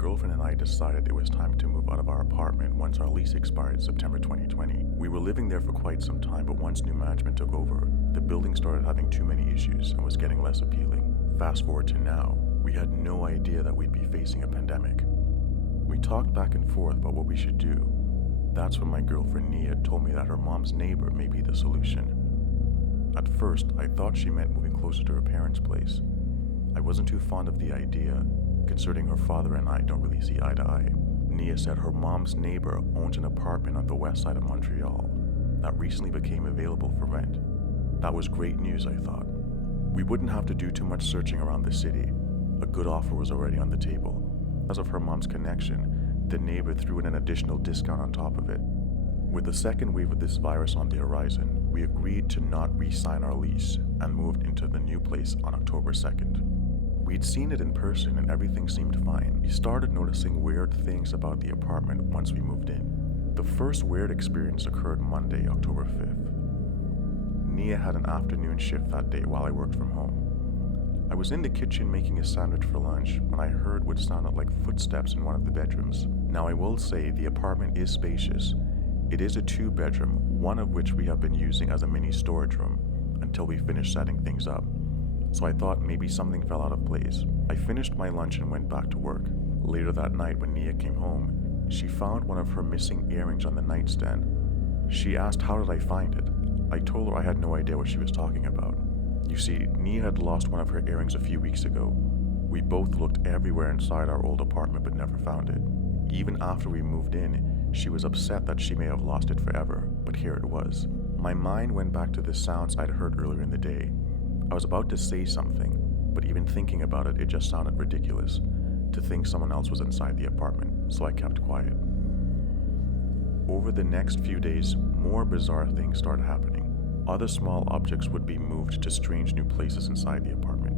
girlfriend and I decided it was time to move out of our apartment once our lease expired September 2020. We were living there for quite some time, but once new management took over, the building started having too many issues and was getting less appealing. Fast forward to now, we had no idea that we'd be facing a pandemic. We talked back and forth about what we should do. That's when my girlfriend Nia told me that her mom's neighbor may be the solution. At first, I thought she meant moving closer to her parents' place. I wasn't too fond of the idea, considering her father and I don't really see eye to eye. Nia said her mom's neighbor owns an apartment on the west side of Montreal that recently became available for rent. That was great news, I thought. We wouldn't have to do too much searching around the city. A good offer was already on the table. Because of her mom's connection, the neighbor threw in an additional discount on top of it. With the second wave of this virus on the horizon, we agreed to not re-sign our lease and moved into the new place on October 2nd. We'd seen it in person and everything seemed fine. We started noticing weird things about the apartment once we moved in. The first weird experience occurred Monday, October 5th. Nia had an afternoon shift that day while I worked from home. I was in the kitchen making a sandwich for lunch when I heard what sounded like footsteps in one of the bedrooms. Now I will say the apartment is spacious. It is a 2-bedroom, one of which we have been using as a mini storage room until we finished setting things up. So I thought maybe something fell out of place. I finished my lunch and went back to work. Later that night when Nia came home, she found one of her missing earrings on the nightstand. She asked how did I find it. I told her I had no idea what she was talking about. You see, Nia had lost one of her earrings a few weeks ago. We both looked everywhere inside our old apartment but never found it. Even after we moved in, she was upset that she may have lost it forever, but here it was. My mind went back to the sounds I'd heard earlier in the day. I was about to say something, but even thinking about it, it just sounded ridiculous to think someone else was inside the apartment, so I kept quiet. Over the next few days, more bizarre things started happening. Other small objects would be moved to strange new places inside the apartment.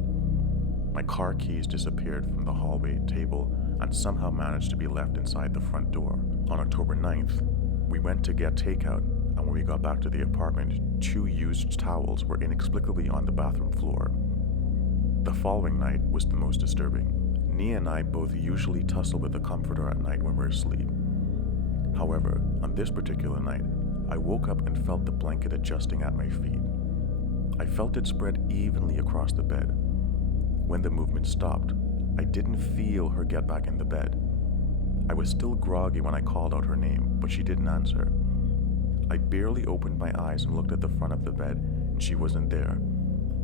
My car keys disappeared from the hallway table and somehow managed to be left inside the front door. On October 9th, we went to get takeout, and when we got back to the apartment, 2 used towels were inexplicably on the bathroom floor. The following night was the most disturbing. Nia and I both usually tussle with the comforter at night when we're asleep. However, on this particular night, I woke up and felt the blanket adjusting at my feet. I felt it spread evenly across the bed. When the movement stopped, I didn't feel her get back in the bed. I was still groggy when I called out her name, but she didn't answer. I barely opened my eyes and looked at the front of the bed, and she wasn't there.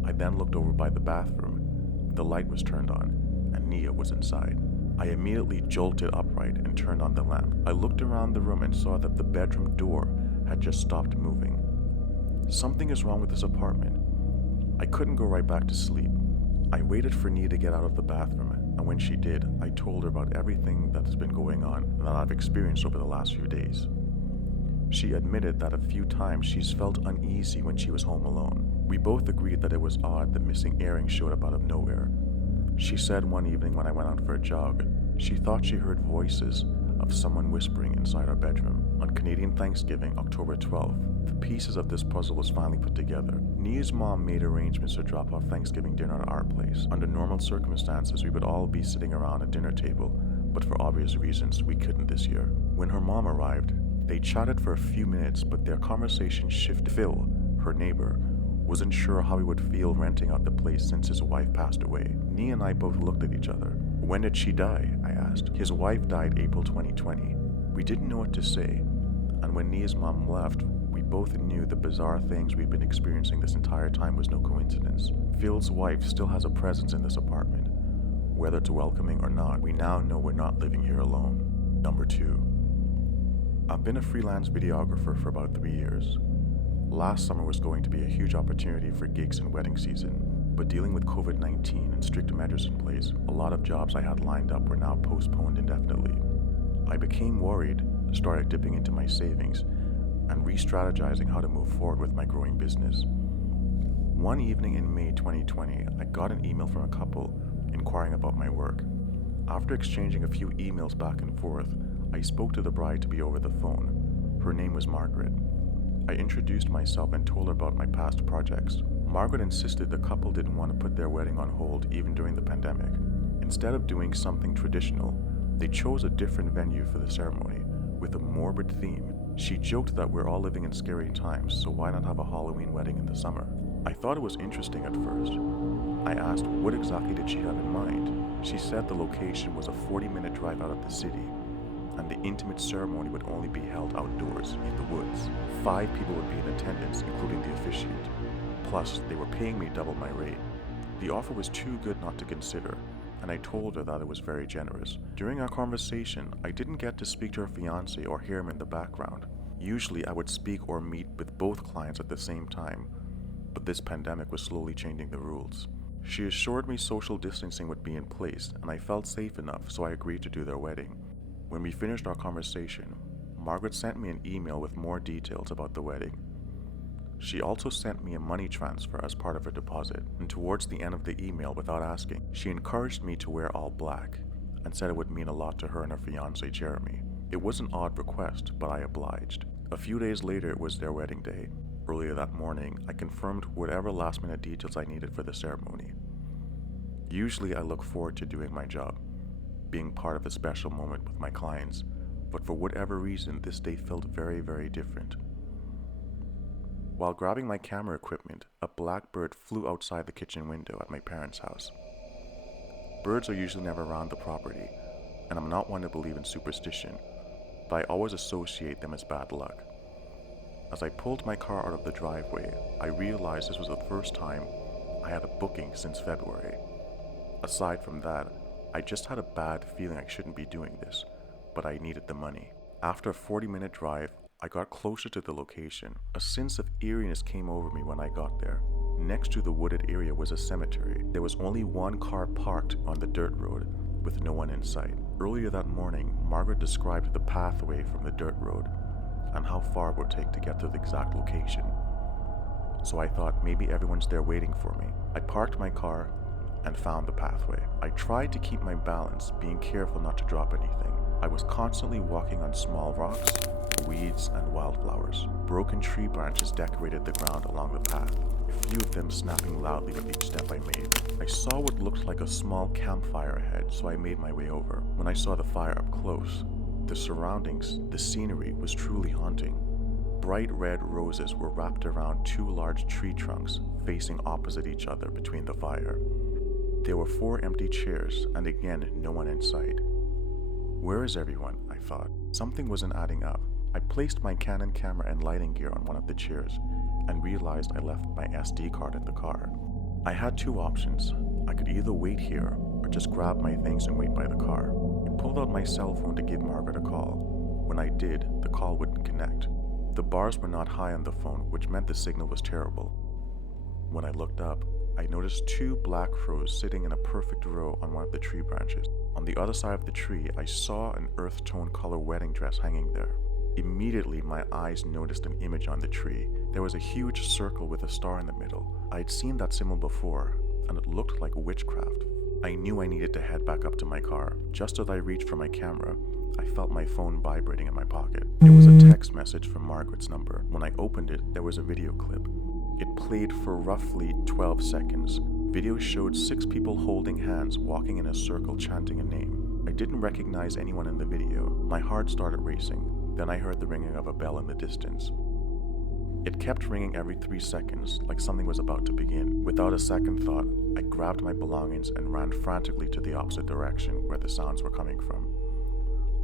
I then looked over by the bathroom. The light was turned on, and Nia was inside. I immediately jolted upright and turned on the lamp. I looked around the room and saw that the bedroom door had just stopped moving. Something is wrong with this apartment. I couldn't go right back to sleep. I waited for Nia to get out of the bathroom, and when she did, I told her about everything that has been going on and that I've experienced over the last few days. She admitted that a few times she's felt uneasy when she was home alone. We both agreed that it was odd the missing earring showed up out of nowhere. She said one evening when I went out for a jog, she thought she heard voices of someone whispering inside our bedroom. On Canadian Thanksgiving, October 12th, the pieces of this puzzle was finally put together. Nia's mom made arrangements to drop off Thanksgiving dinner at our place. Under normal circumstances, we would all be sitting around a dinner table, but for obvious reasons, we couldn't this year. When her mom arrived, they chatted for a few minutes, but their conversation shifted. Phil, her neighbor, wasn't sure how he would feel renting out the place since his wife passed away. Nia and I both looked at each other. When did she die? I asked. His wife died April 2020. We didn't know what to say, and when Nia's mom left, we both knew the bizarre things we've been experiencing this entire time was no coincidence. Phil's wife still has a presence in this apartment. Whether it's welcoming or not, we now know we're not living here alone. Number 2. I've been a freelance videographer for about 3 years. Last summer was going to be a huge opportunity for gigs and wedding season, but dealing with COVID-19 and strict measures in place, a lot of jobs I had lined up were now postponed indefinitely. I became worried, started dipping into my savings, and re-strategizing how to move forward with my growing business. One evening in May 2020, I got an email from a couple inquiring about my work. After exchanging a few emails back and forth, I spoke to the bride to be over the phone. Her name was Margaret. I introduced myself and told her about my past projects. Margaret insisted the couple didn't want to put their wedding on hold even during the pandemic. Instead of doing something traditional, They chose a different venue for the ceremony, with a morbid theme. She joked that we're all living in scary times, so why not have a Halloween wedding in the summer? I thought it was interesting at first. I asked what exactly did she have in mind. She said the location was a 40-minute drive out of the city, and the intimate ceremony would only be held outdoors in the woods. 5 people would be in attendance, including the officiant. Plus, they were paying me double my rate. The offer was too good not to consider, and I told her that it was very generous. During our conversation, I didn't get to speak to her fiancé or hear him in the background. Usually, I would speak or meet with both clients at the same time, but this pandemic was slowly changing the rules. She assured me social distancing would be in place, and I felt safe enough, so I agreed to do their wedding. When we finished our conversation, Margaret sent me an email with more details about the wedding. She also sent me a money transfer as part of her deposit, and towards the end of the email, without asking, she encouraged me to wear all black and said it would mean a lot to her and her fiancé Jeremy. It was an odd request, but I obliged. A few days later, it was their wedding day. Earlier that morning, I confirmed whatever last-minute details I needed for the ceremony. Usually, I look forward to doing my job, being part of a special moment with my clients, but for whatever reason, this day felt very, very different. While grabbing my camera equipment, a black bird flew outside the kitchen window at my parents' house. Birds are usually never around the property, and I'm not one to believe in superstition, but I always associate them as bad luck. As I pulled my car out of the driveway, I realized this was the first time I had a booking since February. Aside from that, I just had a bad feeling I shouldn't be doing this, but I needed the money. After a 40-minute drive, I got closer to the location. A sense of eeriness came over me when I got there. Next to the wooded area was a cemetery. There was only one car parked on the dirt road, with no one in sight. Earlier that morning, Margaret described the pathway from the dirt road and how far it would take to get to the exact location. So I thought maybe everyone's there waiting for me. I parked my car and found the pathway. I tried to keep my balance, being careful not to drop anything. I was constantly walking on small rocks, weeds, and wildflowers. Broken tree branches decorated the ground along the path, a few of them snapping loudly with each step I made. I saw what looked like a small campfire ahead, so I made my way over. When I saw the fire up close, the surroundings, the scenery was truly haunting. Bright red roses were wrapped around 2 large tree trunks facing opposite each other between the fire. There were 4 empty chairs, and again, no one in sight. Where is everyone? I thought. Something wasn't adding up. I placed my Canon camera and lighting gear on one of the chairs and realized I left my SD card in the car. I had 2 options. I could either wait here or just grab my things and wait by the car. I pulled out my cell phone to give Margaret a call. When I did, the call wouldn't connect. The bars were not high on the phone, which meant the signal was terrible. When I looked up, I noticed 2 black crows sitting in a perfect row on one of the tree branches. On the other side of the tree, I saw an earth tone color wedding dress hanging there. Immediately, my eyes noticed an image on the tree. There was a huge circle with a star in the middle. I had seen that symbol before, and it looked like witchcraft. I knew I needed to head back up to my car. Just as I reached for my camera, I felt my phone vibrating in my pocket. It was a text message from Margaret's number. When I opened it, there was a video clip. It played for roughly 12 seconds. Video showed 6 people holding hands, walking in a circle, chanting a name. I didn't recognize anyone in the video. My heart started racing. Then I heard the ringing of a bell in the distance. It kept ringing every 3 seconds, like something was about to begin. Without a second thought, I grabbed my belongings and ran frantically to the opposite direction where the sounds were coming from.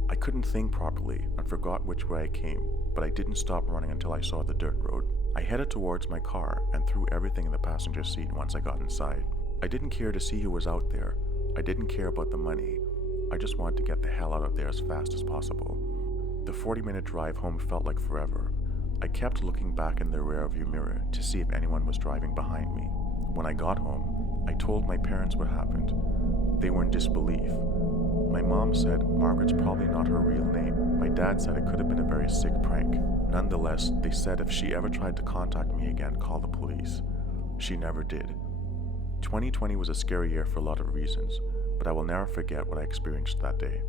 I couldn't think properly and forgot which way I came, but I didn't stop running until I saw the dirt road. I headed towards my car and threw everything in the passenger seat once I got inside. I didn't care to see who was out there. I didn't care about the money. I just wanted to get the hell out of there as fast as possible. The 40-minute drive home felt like forever. I kept looking back in the rearview mirror to see if anyone was driving behind me. When I got home, I told my parents what happened. They were in disbelief. My mom said Margaret's probably not her real name. My dad said it could have been a very sick prank. Nonetheless, they said if she ever tried to contact me again, call the police. She never did. 2020 was a scary year for a lot of reasons, but I will never forget what I experienced that day.